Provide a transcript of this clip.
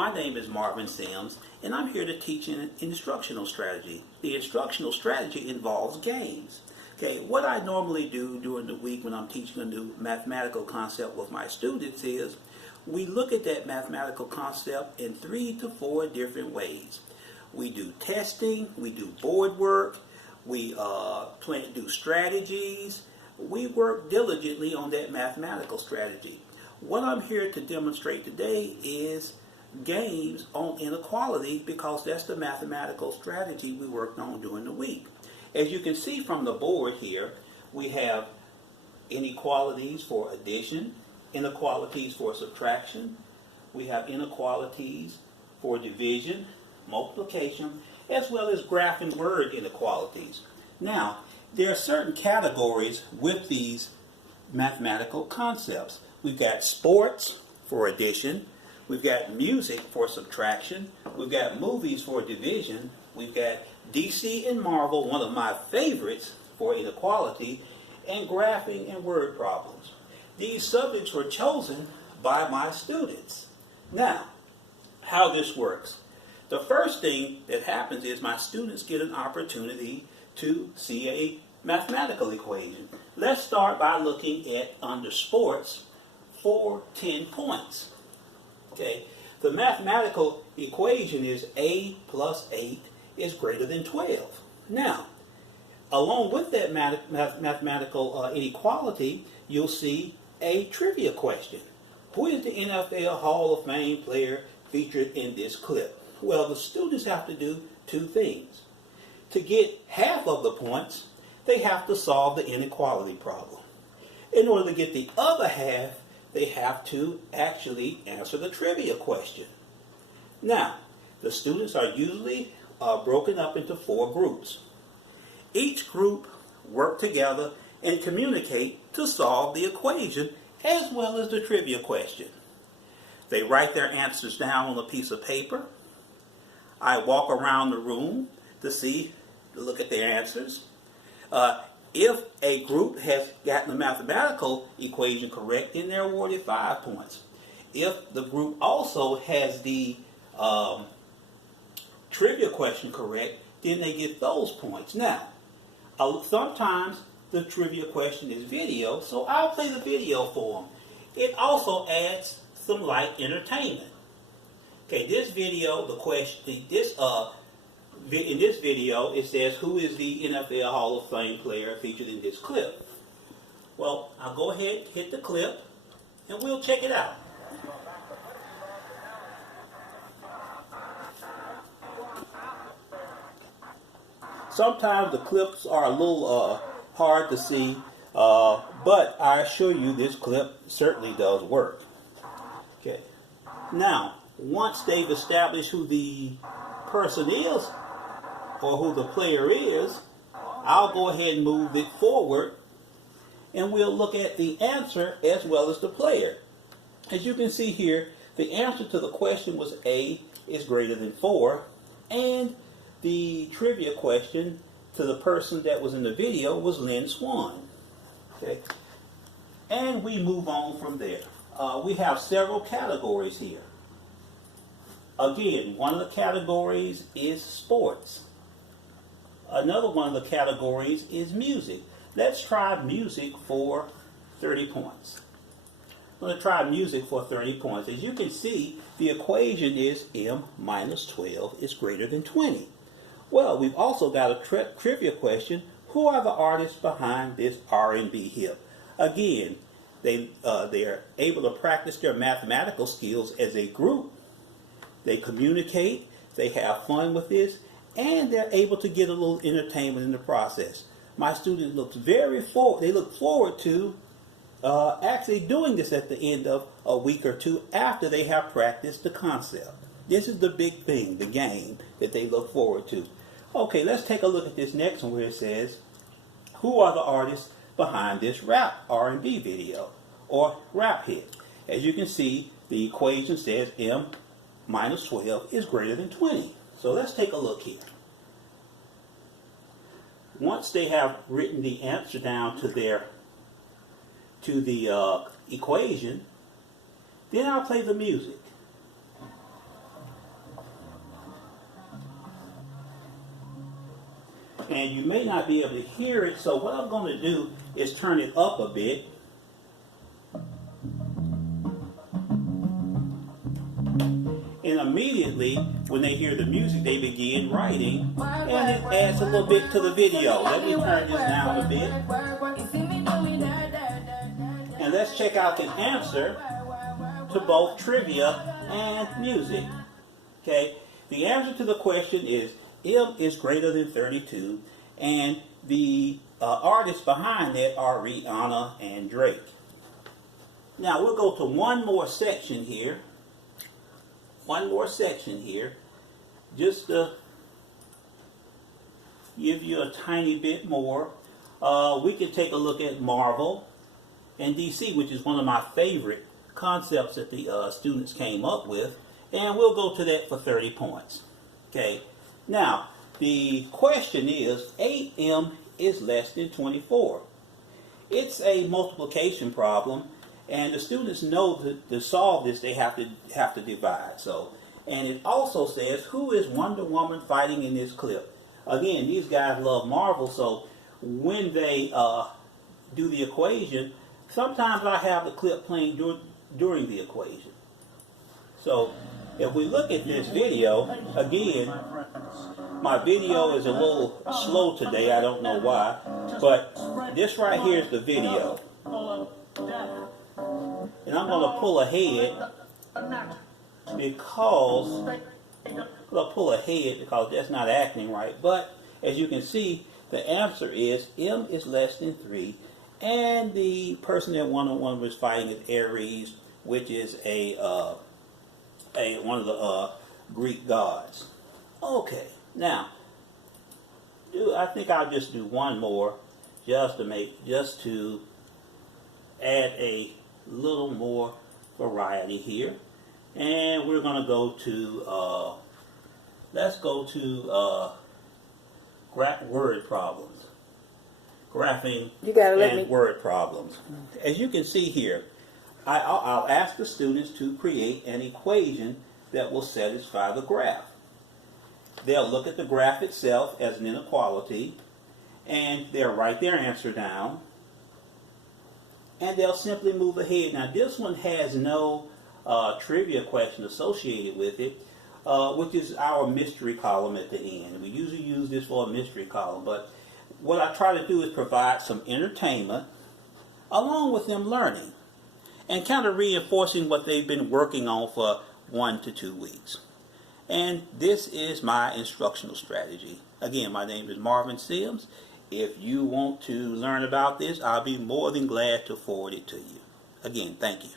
My name is Marvin Sims, and I'm here to teach an instructional strategy. The instructional strategy involves games. Okay, what I normally do during the week when I'm teaching a new mathematical concept with my students is we look at that mathematical concept in 3 to 4 different ways. We do testing, we do board work, we plan to do strategies. We work diligently on that mathematical strategy. What I'm here to demonstrate today is games on inequality, because that's the mathematical strategy we worked on during the week. As you can see from the board here, we have inequalities for addition, inequalities for subtraction, we have inequalities for division, multiplication, as well as graph and word inequalities. Now, there are certain categories with these mathematical concepts. We've got sports for addition, we've got music for subtraction, we've got movies for division, we've got DC and Marvel, one of my favorites, for inequality, and graphing and word problems. These subjects were chosen by my students. Now, how this works. The first thing that happens is my students get an opportunity to see a mathematical equation. Let's start by looking at, under sports, for 10 points. Okay, the mathematical equation is a plus 8 is greater than 12. Now, along with that mathematical inequality, you'll see a trivia question. Who is the NFL Hall of Fame player featured in this clip? Well, the students have to do 2 things. To get half of the points, they have to solve the inequality problem. In order to get the other half, they have to actually answer the trivia question. Now, the students are usually broken up into 4 groups. Each group work together and communicate to solve the equation as well as the trivia question. They write their answers down on a piece of paper. I walk around the room to look at their answers. If a group has gotten the mathematical equation correct, then they're awarded 5 points. If the group also has the trivia question correct, then they get those points. Now, sometimes the trivia question is video, so I'll play the video for them. It also adds some light entertainment. Okay, this video, in this video, it says, who is the NFL Hall of Fame player featured in this clip? Well, I'll go ahead, hit the clip, and we'll check it out. Sometimes the clips are a little hard to see, but I assure you this clip certainly does work. Okay. Now, once they've established who the person is, or who the player is, I'll go ahead and move it forward, and we'll look at the answer as well as the player. As you can see here, the answer to the question was A is greater than 4, and the trivia question to the person that was in the video was Lynn Swan. Okay, and we move on from there. We have several categories here. Again, one of the categories is sports. Another one of the categories is music. Let's try music for 30 points. I'm going to try music for 30 points. As you can see, the equation is m minus 12 is greater than 20. Well, we've also got a trivia question. Who are the artists behind this R&B hit? Again, they are able to practice their mathematical skills as a group. They communicate, they have fun with this, and they're able to get a little entertainment in the process. My students look forward to actually doing this at the end of a week or 2 after they have practiced the concept. This is the big thing, the game that they look forward to. Okay, let's take a look at this next one where it says, who are the artists behind this rap R&B video or rap hit? As you can see, the equation says m minus 12 is greater than 20. So let's take a look here. Once they have written the answer down to the equation, then I'll play the music. And you may not be able to hear it, so what I'm going to do is turn it up a bit. And immediately, when they hear the music, they begin writing, and it adds a little bit to the video. Let me turn this down a bit. And let's check out the answer to both trivia and music. Okay, the answer to the question is M is greater than 32, and the artists behind that are Rihanna and Drake. Now we'll go to one more section here. Just to give you a tiny bit more. We can take a look at Marvel and DC, which is one of my favorite concepts that the students came up with, and we'll go to that for 30 points. Okay, now the question is 8m is less than 24. It's a multiplication problem, and the students know that to solve this they have to divide. So, and it also says, who is Wonder Woman fighting in this clip? Again, these guys love Marvel, so when they do the equation, sometimes I have the clip playing during the equation. So if we look at this video, again, my video is a little slow today, I don't know why, but this right here is the video. And I'm going to pull ahead because that's not acting right. But as you can see, the answer is M is less than 3, and the person that one-on-one was fighting is Ares, which is one of the Greek gods. Okay, now I think I'll just do one more just to add a little more variety here, and we're going to go to let's go to word problems, graphing and word problems. As you can see here, I'll ask the students to create an equation that will satisfy the graph. They'll look at the graph itself as an inequality, and they'll write their answer down, and they'll simply move ahead. Now this one has no trivia question associated with it, which is our mystery column at the end. We usually use this for a mystery column, but what I try to do is provide some entertainment along with them learning and kind of reinforcing what they've been working on for 1 to 2 weeks. And this is my instructional strategy. Again, my name is Marvin Sims. If you want to learn about this, I'll be more than glad to forward it to you. Again, thank you.